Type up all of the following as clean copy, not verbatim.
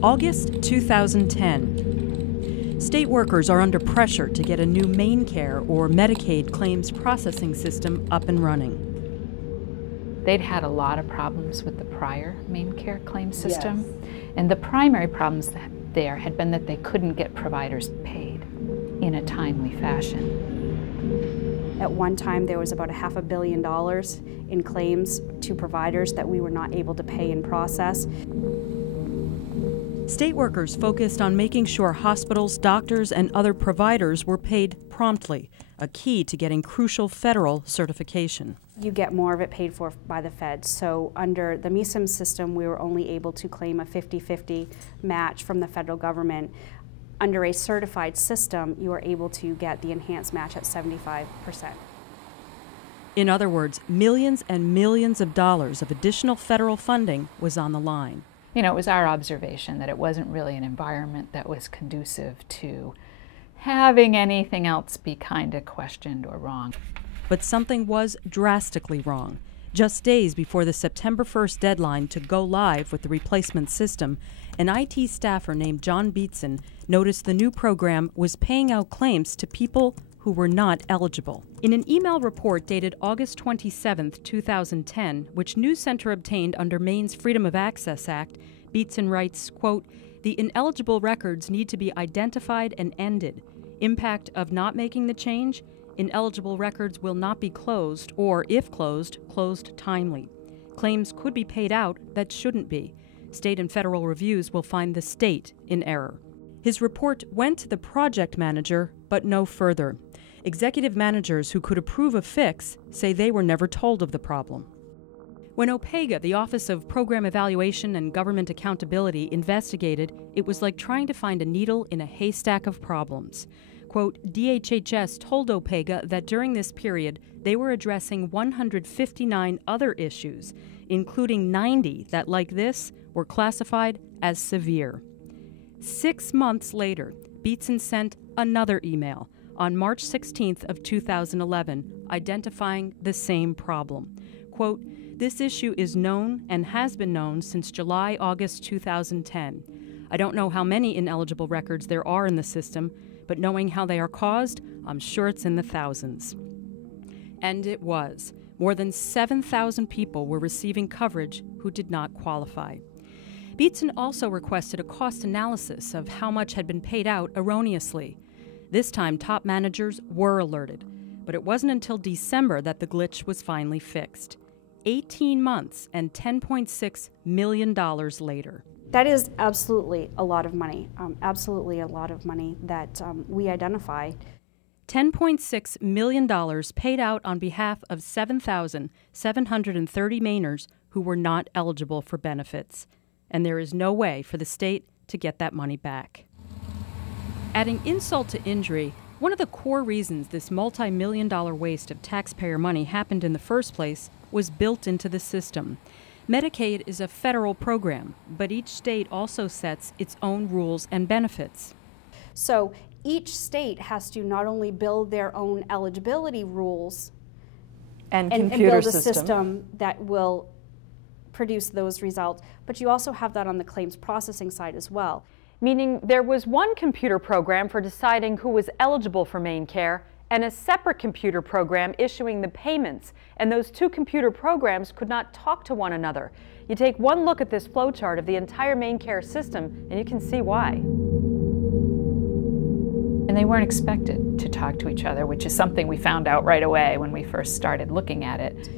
August 2010. State workers are under pressure to get a new MaineCare or Medicaid claims processing system up and running. They'd had a lot of problems with the prior MaineCare claim system, and the primary problems there had been that they couldn't get providers paid in a timely fashion. At one time, there was about $500 million in claims to providers that we were not able to pay and process. State workers focused on making sure hospitals, doctors, and other providers were paid promptly, a key to getting crucial federal certification. You get more of it paid for by the feds. So under the MESIM system, we were only able to claim a 50-50 match from the federal government. Under a certified system, you are able to get the enhanced match at 75%. In other words, millions and millions of dollars of additional federal funding was on the line. You know, it was our observation that it wasn't really an environment that was conducive to having anything else be kind of questioned or wrong. But something was drastically wrong. Just days before the September 1st deadline to go live with the replacement system, an IT staffer named John Beatson noticed the new program was paying out claims to people who were not eligible. In an email report dated August 27, 2010, which News Center obtained under Maine's Freedom of Access Act, Beatson writes, quote, "The ineligible records need to be identified and ended. Impact of not making the change? Ineligible records will not be closed, or if closed, closed timely. Claims could be paid out that shouldn't be. State and federal reviews will find the state in error." His report went to the project manager, but no further. Executive managers who could approve a fix say they were never told of the problem. When OPEGA, the Office of Program Evaluation and Government Accountability, investigated, it was like trying to find a needle in a haystack of problems. Quote, DHHS told OPEGA that during this period, they were addressing 159 other issues, including 90 that, like this, were classified as severe. 6 months later, Beatson sent another email on March 16th of 2011, identifying the same problem. Quote, "This issue is known and has been known since July-August 2010. I don't know how many ineligible records there are in the system, but knowing how they are caused, I'm sure it's in the thousands." And it was. More than 7,000 people were receiving coverage who did not qualify. Beatson also requested a cost analysis of how much had been paid out erroneously. This time, top managers were alerted, but it wasn't until December that the glitch was finally fixed. 18 months and $10.6 million later. That is absolutely a lot of money, absolutely a lot of money that we identified. $10.6 million paid out on behalf of 7,730 Mainers who were not eligible for benefits. And there is no way for the state to get that money back. Adding insult to injury, one of the core reasons this multi-million-dollar waste of taxpayer money happened in the first place was built into the system. Medicaid is a federal program, but each state also sets its own rules and benefits. So each state has to not only build their own eligibility rules and build a system that will produce those results, but you also have that on the claims processing side as well. Meaning there was one computer program for deciding who was eligible for MaineCare and a separate computer program issuing the payments, and those two computer programs could not talk to one another. You take one look at this flowchart of the entire MaineCare system and you can see why. And they weren't expected to talk to each other, which is something we found out right away when we first started looking at it.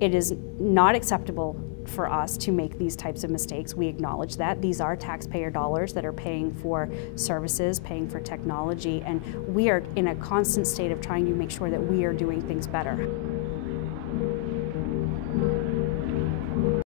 It is not acceptable for us to make these types of mistakes. We acknowledge that. These are taxpayer dollars that are paying for services, paying for technology, and we are in a constant state of trying to make sure that we are doing things better.